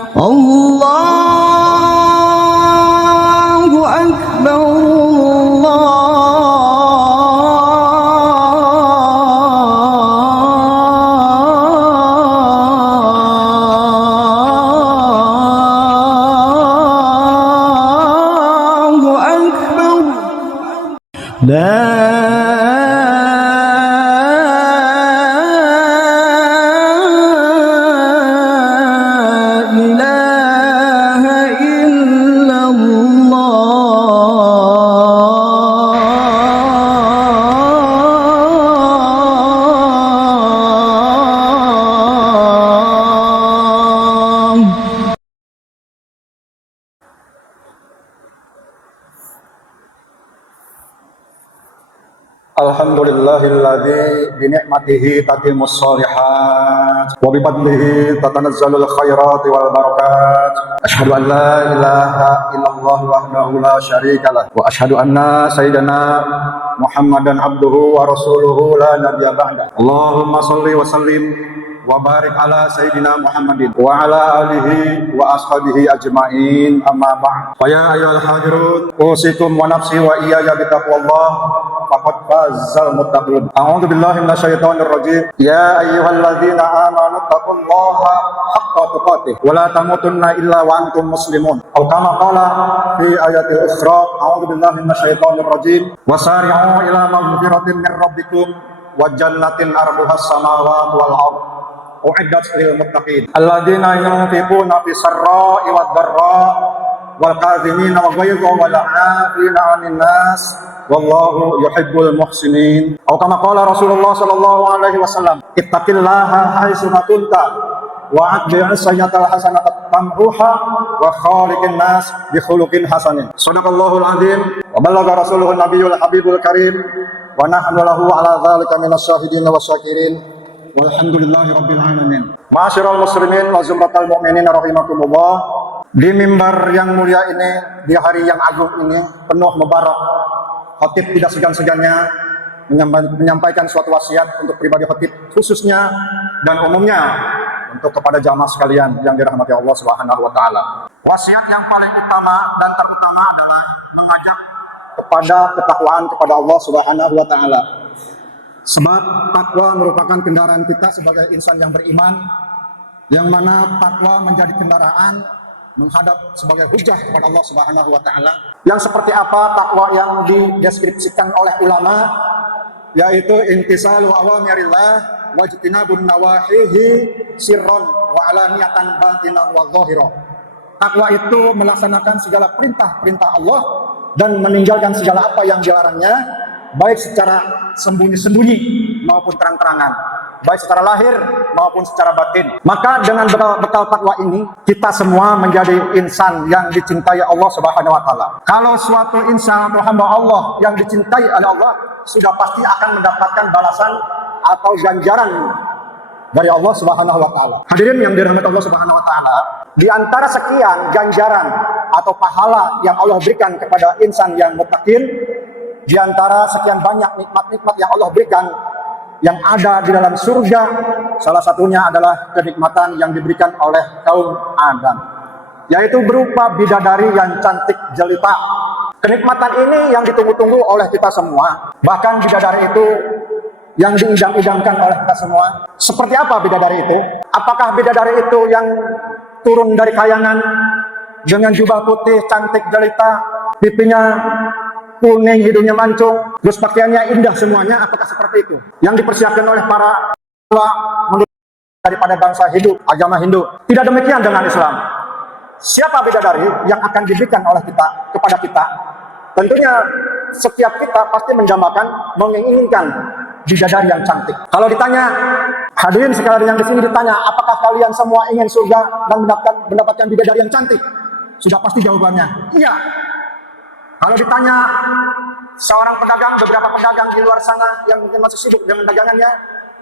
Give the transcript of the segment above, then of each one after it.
Allahu Akbar, Allahu Akbar. Alhamdulillahilladzi bi ni'matihi tatimmus shalihat wa bi fadlihi tatanazzalul khairat wal barakat. Asyhadu an la ilaha illallah wahdahu la syarikalah wa asyhadu anna sayyidana Muhammadan abduhu wa rasuluhu la nabiyya ba'da. Allahumma shalli wa sallim wa barik ala sayyidina Muhammadin wa ala alihi wa ashabihi ajma'in, amma ba'd. Fa ya ayyuhal hadirun, usikum wa nafsi wa iyaya bi taqwallah faqad fazal muttaqun. A'udzu billahi minasyaitonir rajim. Ya ayyuhalladzina amanu taqullaha haqqa tuqatih wa la tamutunna illa wa antum muslimun. Atau kama qala fi ayatil ukhra, a'udzu billahi minasyaitonir rajim. Wasari'u ila maghfiratin min rabbikum wa jannatin arduhas samawati wal ardh u'iddat lil muttaqin alladzina yunfiquna fis sarra'i wad dharra wal kadhimina wal ghayza wal 'afina 'anil nas wallahu yuhibbul muhsinin. Atau kama qala Rasulullah sallallahu alaihi wasallam, ittaqillaha haitsu ma kunta wa atbi'is sayyi'atal hasanata tamhuha wa khaliqin nas bi khuluqin hasanin. Shadaqallahul azim wa ballagha rasuluhun nabiyul habibul karim wa nahnu lahu ala dzalika minas syahidin wasyakirin. Walhamdulillahi rabbil alamin. Ma'asyiral muslimin wa zumratal mu'minin rahimakumullah. Di mimbar yang mulia ini, di hari yang agung ini, penuh mubarak, khatib tidak segan-segannya menyampaikan suatu wasiat untuk pribadi khatib khususnya dan umumnya untuk kepada jamaah sekalian yang dirahmati Allah Subhanahu wa taala. Wasiat yang paling utama dan terutama adalah mengajak kepada ketakwaan kepada Allah Subhanahu wa taala. Sebab takwa merupakan kendaraan kita sebagai insan yang beriman, yang mana takwa menjadi kendaraan menghadap sebagai hujjah kepada Allah Subhanahu wa taala. Yang seperti apa takwa yang dideskripsikan oleh ulama, yaitu intisalu awamirillah wa ijtinabun nawahihi sirron wa alaniyatan batinan wa dhahira. Takwa itu melaksanakan segala perintah-perintah Allah dan meninggalkan segala apa yang dilarangnya, baik secara sembunyi-sembunyi maupun terang-terangan, baik secara lahir maupun secara batin. Maka dengan bekal takwa ini, kita semua menjadi insan yang dicintai Allah Subhanahu wa taala. Kalau suatu insan atau hamba Allah yang dicintai oleh Allah, sudah pasti akan mendapatkan balasan atau ganjaran dari Allah Subhanahu wa taala. Hadirin yang dirahmati Allah Subhanahu wa taala, di antara sekian ganjaran atau pahala yang Allah berikan kepada insan yang muttaqin, di antara sekian banyak nikmat-nikmat yang Allah berikan yang ada di dalam surga, salah satunya adalah kenikmatan yang diberikan oleh kaum Adam, yaitu berupa bidadari yang cantik jelita. Kenikmatan ini yang ditunggu-tunggu oleh kita semua. Bahkan bidadari itu yang diidam-idamkan oleh kita semua. Seperti apa bidadari itu? Apakah bidadari itu yang turun dari kayangan dengan jubah putih cantik jelita, pipinya kuning, hidungnya mancung, terus pakaiannya indah semuanya? Apakah seperti itu yang dipersiapkan oleh para ulama daripada bangsa Hindu, agama Hindu? Tidak demikian dengan Islam. Siapa bidadari yang akan diberikan oleh kita kepada kita? Tentunya setiap kita pasti menjamakan, menginginkan bidadari yang cantik. Kalau ditanya, hadirin sekalian yang di sini ditanya, apakah kalian semua ingin surga dan mendapatkan bidadari yang cantik? Sudah pasti jawabannya iya. Kalau ditanya seorang pedagang, beberapa pedagang di luar sana yang mungkin masih sibuk dengan dagangannya,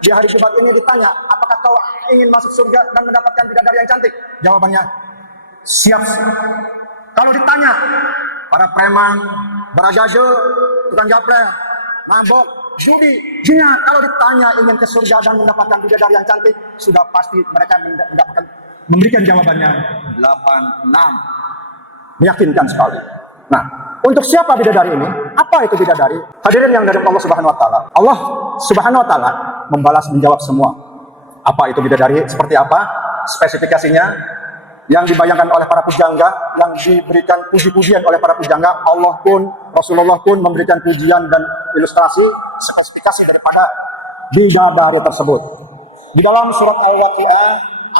di hari Jumat ini ditanya, apakah kau ingin masuk surga dan mendapatkan bidadari yang cantik? Jawabannya siap. Kalau ditanya para preman, baragajo, tukang gaple, mabok, judi, zina, kalau ditanya ingin ke surga dan mendapatkan bidadari yang cantik, sudah pasti mereka memberikan jawabannya 86. Meyakinkan sekali. Nah, untuk siapa bidadari ini? Apa itu bidadari? Hadirin yang dari Allah Subhanahu wa taala. Allah Subhanahu wa taala membalas menjawab semua. Apa itu bidadari? Seperti apa? Spesifikasinya yang dibayangkan oleh para pujangga, yang diberikan puji-pujian oleh para pujangga, Allah pun, Rasulullah pun memberikan pujian dan ilustrasi spesifikasi daripada bidadari tersebut. Di dalam surat Al-Waqiah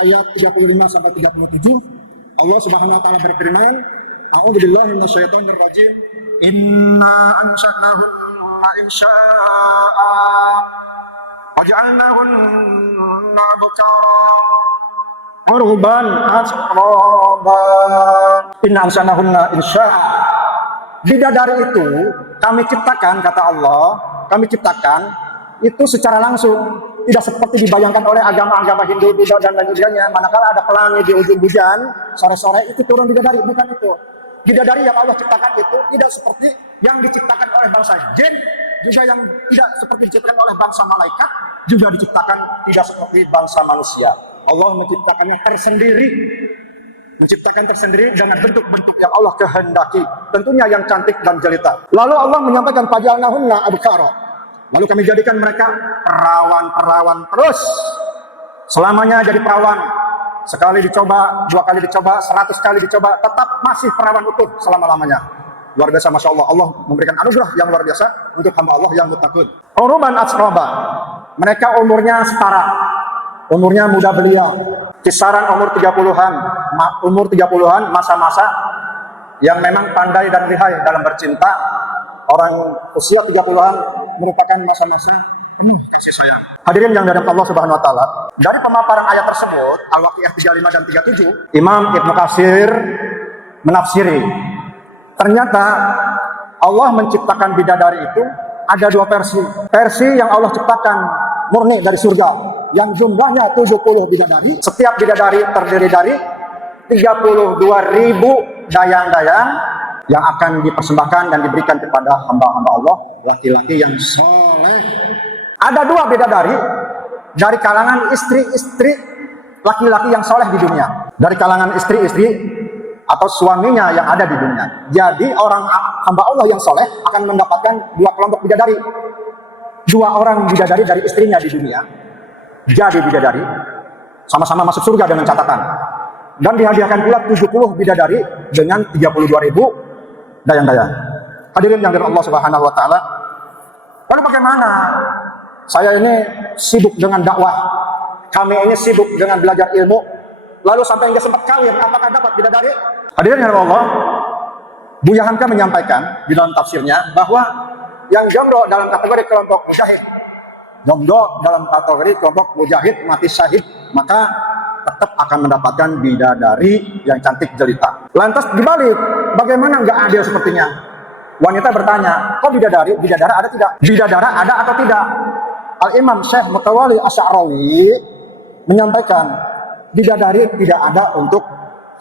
ayat 35 sampai 37, Allah Subhanahu wa taala berfirman, A'udzubillahi minasyaitonir rajim. Inna ansha'nahunna insya'a waja'alnahunna abkara urban asraba. Inna ansha'nahunna insya'a. Bidadari itu kami ciptakan, kata Allah, kami ciptakan itu secara langsung, tidak seperti dibayangkan oleh agama-agama Hindu, Buddha dan lain sebagainya. Manakala ada pelangi di ujung hujan, sore-sore itu turun bidadari, bukan itu. Bidadari yang Allah ciptakan itu tidak seperti yang diciptakan oleh bangsa jin, juga yang tidak seperti diciptakan oleh bangsa malaikat, juga diciptakan tidak seperti bangsa manusia. Allah menciptakannya tersendiri dengan bentuk-bentuk yang Allah kehendaki, tentunya yang cantik dan jelita. Lalu Allah menyampaikan faja'alnahunna abkara. Lalu kami jadikan mereka perawan-perawan terus. Selamanya jadi perawan. Sekali dicoba, 2 kali dicoba, 100 kali dicoba, tetap masih perawan utuh selama-lamanya. Luar biasa, Masya Allah. Allah memberikan anugerah yang luar biasa untuk hamba Allah yang muttaqin. Uruban asroba. Mereka umurnya setara. Umurnya muda belia. Kisaran umur 30-an, masa-masa yang memang pandai dan lihai dalam bercinta. Orang usia 30-an merupakan masa-masa penuh kasih sayang. Hadirin yang dari Allah Subhanahu wa taala, dari pemaparan ayat tersebut, Al-Waqiah 35 dan 37, Imam Ibnu Katsir menafsiri, ternyata Allah menciptakan bidadari itu ada 2 versi. Versi yang Allah ciptakan murni dari surga, yang jumlahnya 70 bidadari. Setiap bidadari terdiri dari 32.000 dayang-dayang yang akan dipersembahkan dan diberikan kepada hamba-hamba Allah, laki-laki yang soleh. Ada 2 bidadari dari kalangan istri-istri laki-laki yang soleh di dunia. Dari kalangan istri-istri atau suaminya yang ada di dunia. Jadi orang hamba Allah yang soleh akan mendapatkan 2 kelompok bidadari. 2 orang bidadari dari istrinya di dunia. Jadi bidadari. Sama-sama masuk surga dengan catatan. Dan dihadiahkan pula 70 bidadari dengan 32.000 dayang-dayang. Hadirin yang dari Allah Subhanahu wa taala. Lalu bagaimana? Saya ini sibuk dengan dakwah. Kami ini sibuk dengan belajar ilmu. Lalu sampai enggak sempat kawin, apakah dapat bidadari? Hadirin yang Allah, Buya Hamka menyampaikan di dalam tafsirnya bahwa yang jomblo dalam kategori kelompok mujahid, jomblo dalam kategori kelompok mujahid mati syahid, maka tetap akan mendapatkan bidadari yang cantik jelita. Lantas dibalik, bagaimana enggak adil sepertinya? Wanita bertanya, kok bidadara ada tidak? Bidadara ada atau tidak? Al-Imam Syekh Mutawalli Asy'arawi menyampaikan, bidadari tidak ada untuk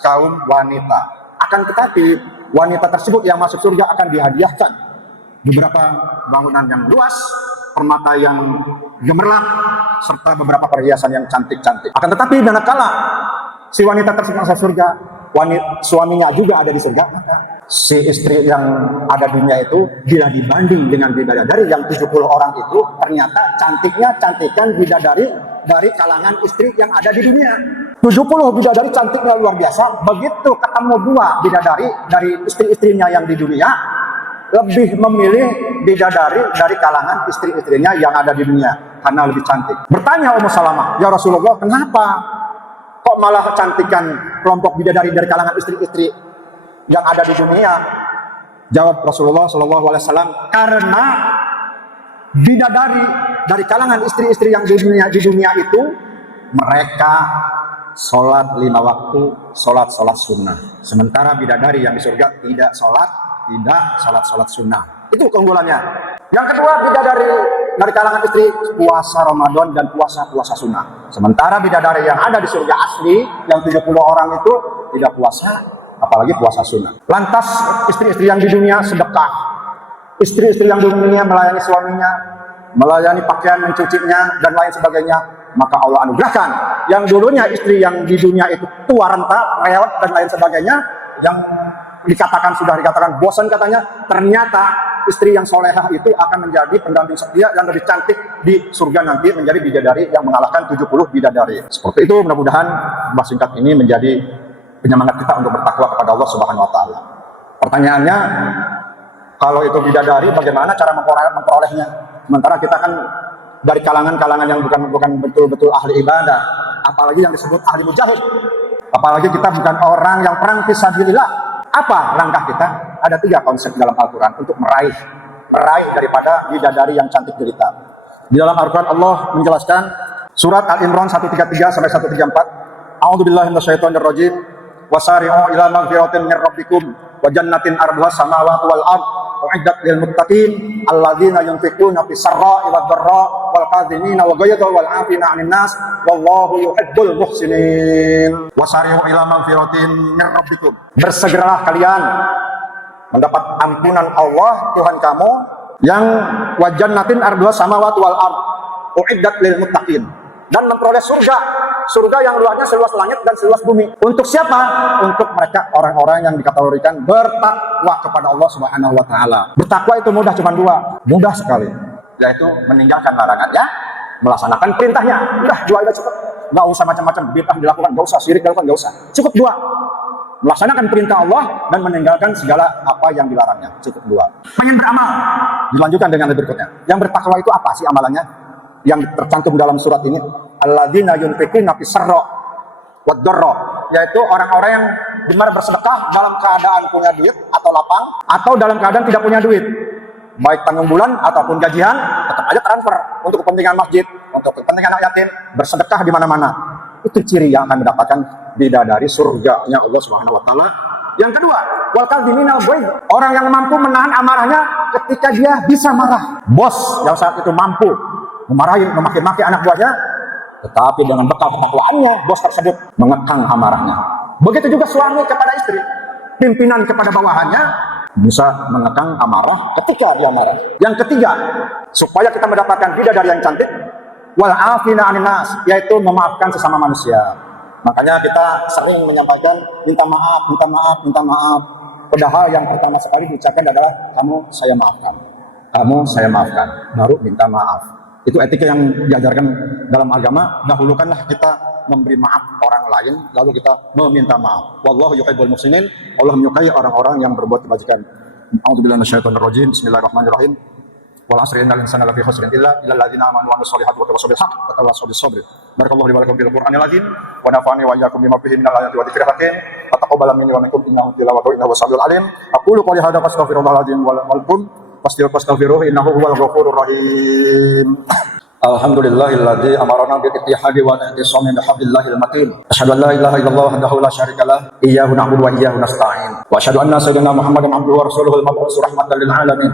kaum wanita. Akan tetapi, wanita tersebut yang masuk surga akan dihadiahkan beberapa bangunan yang luas, permata yang gemerlap, serta beberapa perhiasan yang cantik-cantik. Akan tetapi, manakala si wanita tersebut masuk surga, suaminya juga ada di surga, maka si istri yang ada di dunia itu bila dibanding dengan bidadari yang 70 orang itu, ternyata cantiknya cantikan bidadari dari kalangan istri yang ada di dunia. 70 bidadari cantiknya luar biasa. Begitu ketemu 2 bidadari dari istri-istrinya yang di dunia, lebih memilih bidadari dari kalangan istri-istrinya yang ada di dunia karena lebih cantik. Bertanya Ummu Salamah, ya Rasulullah, kenapa kok malah kecantikan kelompok bidadari dari kalangan istri-istri yang ada di dunia? Jawab Rasulullah SAW, karena bidadari dari kalangan istri-istri yang di dunia itu, mereka sholat 5 waktu, sholat sunnah. Sementara bidadari yang di surga tidak sholat sunnah. Itu keunggulannya. Yang kedua, bidadari dari kalangan istri puasa Ramadan dan puasa sunnah. Sementara bidadari yang ada di surga asli yang 70 orang itu tidak puasa, apalagi puasa sunnah. Lantas istri-istri yang di dunia sedekah, istri-istri yang di dunia melayani suaminya, melayani pakaian mencucinya dan lain sebagainya, maka Allah anugerahkan yang dulunya istri yang di dunia itu tua renta, rewel dan lain sebagainya, yang dikatakan bosan katanya, ternyata istri yang solehah itu akan menjadi pendamping setia yang lebih cantik di surga nanti, menjadi bidadari yang mengalahkan 70 bidadari. Seperti itu, mudah-mudahan bahas singkat ini menjadi penyemangat kita untuk bertakwa kepada Allah Subhanahu wa taala. Pertanyaannya, kalau itu bidadari bagaimana cara memperolehnya? Sementara kita kan dari kalangan-kalangan yang bukan betul-betul ahli ibadah, apalagi yang disebut ahli mujahid. Apalagi kita bukan orang yang perang fisabilillah. Apa langkah kita? Ada 3 konsep dalam Al-Quran untuk meraih daripada bidadari yang cantik jelita. Di dalam Al-Quran Allah menjelaskan surat Al-Imran 133 sampai 134. A'udzubillahi minasyaitonirrajim. Wasari'u ila magfiratin min rabbikum wa jannatin arduha samawati wal ard u'iddat lil muttaqin alladzina yunfiquna fis sarra'i wad dharra wal kadhimina wa ghayza wal 'afina 'anil nas wallahu yuhibbul muhsinin. Wasari'u ila magfiratin min rabbikum. Bersegeralah kalian mendapat ampunan Allah Tuhan kamu yang wa jannatin arduha samawati wal ard u'iddat lil muttaqin, dan memperoleh surga yang luasnya seluas langit dan seluas bumi. Untuk siapa? Untuk mereka orang-orang yang dikategorikan bertakwa kepada Allah Subhanahu wa taala. Bertakwa itu mudah, cuma 2. Mudah sekali, yaitu meninggalkan larangannya, melaksanakan perintahnya. Udah 2 itu cukup. Enggak usah macam-macam bid'ah dilakukan, enggak usah syirik dilakukan, enggak usah. Cukup 2. Melaksanakan perintah Allah dan meninggalkan segala apa yang dilarangnya. Cukup 2. Pengen beramal? Dilanjutkan dengan berikutnya. Yang bertakwa itu apa sih amalannya? Yang tercantum dalam surat ini, alladzina yunfiquna fis sarra wad dharra, yaitu orang-orang yang benar bersedekah dalam keadaan punya duit atau lapang, atau dalam keadaan tidak punya duit, baik tanggung bulan ataupun gajian, tetap aja transfer untuk kepentingan masjid, untuk kepentingan anak yatim, bersedekah di mana-mana. Itu ciri yang akan mendapatkan bidadari surganya Allah Subhanahu wa taala. Yang kedua, wal kadhimina al-ghaiz, orang yang mampu menahan amarahnya ketika dia bisa marah. Bos yang saat itu mampu memarahi, memaki-maki anak buahnya, tetapi dengan bekal ketakwaannya, bos tersebut mengekang amarahnya. Begitu juga suami kepada istri, pimpinan kepada bawahannya, bisa mengekang amarah ketika dia marah. Yang ketiga, supaya kita mendapatkan bidadari yang cantik, wal afina 'anil nas, yaitu memaafkan sesama manusia. Makanya kita sering menyampaikan minta maaf. Padahal yang pertama sekali diucapkan adalah kamu saya maafkan, baru minta maaf. Itu etika yang diajarkan dalam agama. Dahulukanlah kita memberi maaf orang lain, lalu kita meminta maaf. Wallahu yuhibbul muhsinin. Allah menyukai orang-orang yang berbuat kebajikan. A'udzubillahi minasyaitonir rajim. Bismillahirrahmanirrahim. Wal 'asri innal insana lafi khusrin illa alladzina amanu wa 'amilus solihati wa tawassaw bil haqq wa tawassaw bis sabr. Barakallahu li wa lakum bil Qur'anil azim wa nafa'ani wa iyyakum bima fihi minal ayati wa dzikril hakim. Wa taqabbal minni wa minkum innahu tilawatu innahu samiul alim. Aqulu qawli hadza fastaghfirullahal azim wa lakum. Fastaghfiruhu innahu huwal ghafurur rahim. Alhamdulillahilladzi amarna bil ittihadi wa i'tisami bihablillahil matin. Asyhadu an la ilaha illallah wahdahu la syarika lah, iyyahu na'budu wa iyyahu nasta'in. Wa asyhadu anna sayyidina Muhammadan 'abduhu wa rasuluhul mab'uts rahmatan lil alamin.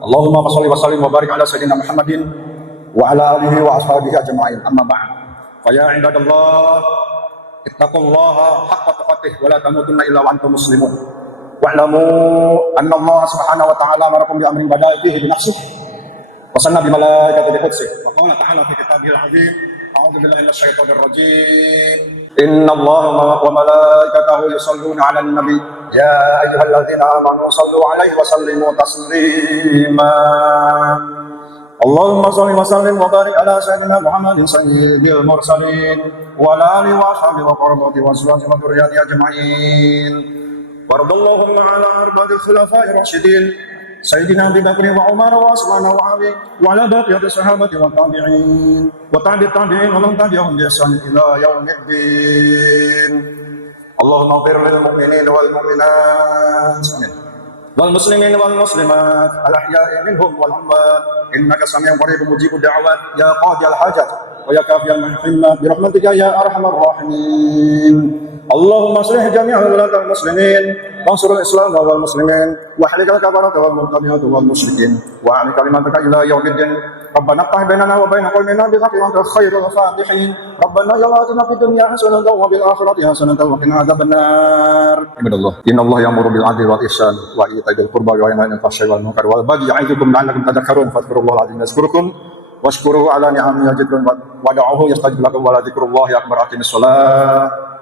Allahumma shalli wa sallim wa barik ala sayyidina Muhammadin wa ala alihi wa ashabihi ajma'in. Amma ba'd. Fa ya ibadallah, ittaqullaha haqqa tuqatih wa la tamutunna illa wa antum muslimun. Wa'lamu anna Allah subhanahu wa ta'ala amarakum bi amrin bada'a fihi bi nafsihi wa sanna bi malaikatihi bi qudsihi wa qala ta'ala fi kitabihil 'azim a'udzu billahi minasyaitonir rajim inna Allaha wa malaikatahu yusholluna 'alan nabi ya ayyuhalladzina amanu shallu 'alaihi wa sallimu taslima. Allahumma shalli wa sallim wa barik ala sayyidina Muhammadin sayyidil mursalin wa ala alihi wa sahbihi wa qarbati wa azwajihi wa dzurriyyatihi ajma'in. Waradallahu ala arba'il khulafa'ir rasyidin sayyidina Abi Bakr wa Umar wa Utsman wa Ali wa ala baqiyati sahabati wa tabi'in wa tabi'in wa man tabi'ahum bi ihsan ila yaumiddin. Allahumma ighfir lil mu'minin wal mu'minat wal muslimin wal muslimat al ahya'i minhum wal amwat innaka sami'un qaribun mujibud da'wat ya qadiyal hajat wa ya kafiyal muhimmat bi rahmatika ya arhamar rahimin. Allahumma aslih jami'a wulatal muslimin wansurul islam wal muslimin wa halikal kafarata wal mubtadi'at wal musyrikin wa ali kalimataka ila yaumiddin. Rabbana iftah bainana wa bain qaumina bil haqqi wa anta khairul fatihin. Rabbana atina fid dunya hasanatan wa bil akhirati hasanatan wa qina adzabannar. Ibadallah, innallaha ya'muru bil 'adli wal ihsan wa ita'i dzil qurba wa yanha 'anil fahsya'i wal munkari wal baghi ya'idukum la'allakum tadhakkarun. Fadhkurullaha al-'azim yazkurkum washkuruhu ala ni'amihi yazidkum wad'uhu yastajib lakum wa la dzikrullahi akbar. Aqimis shalah.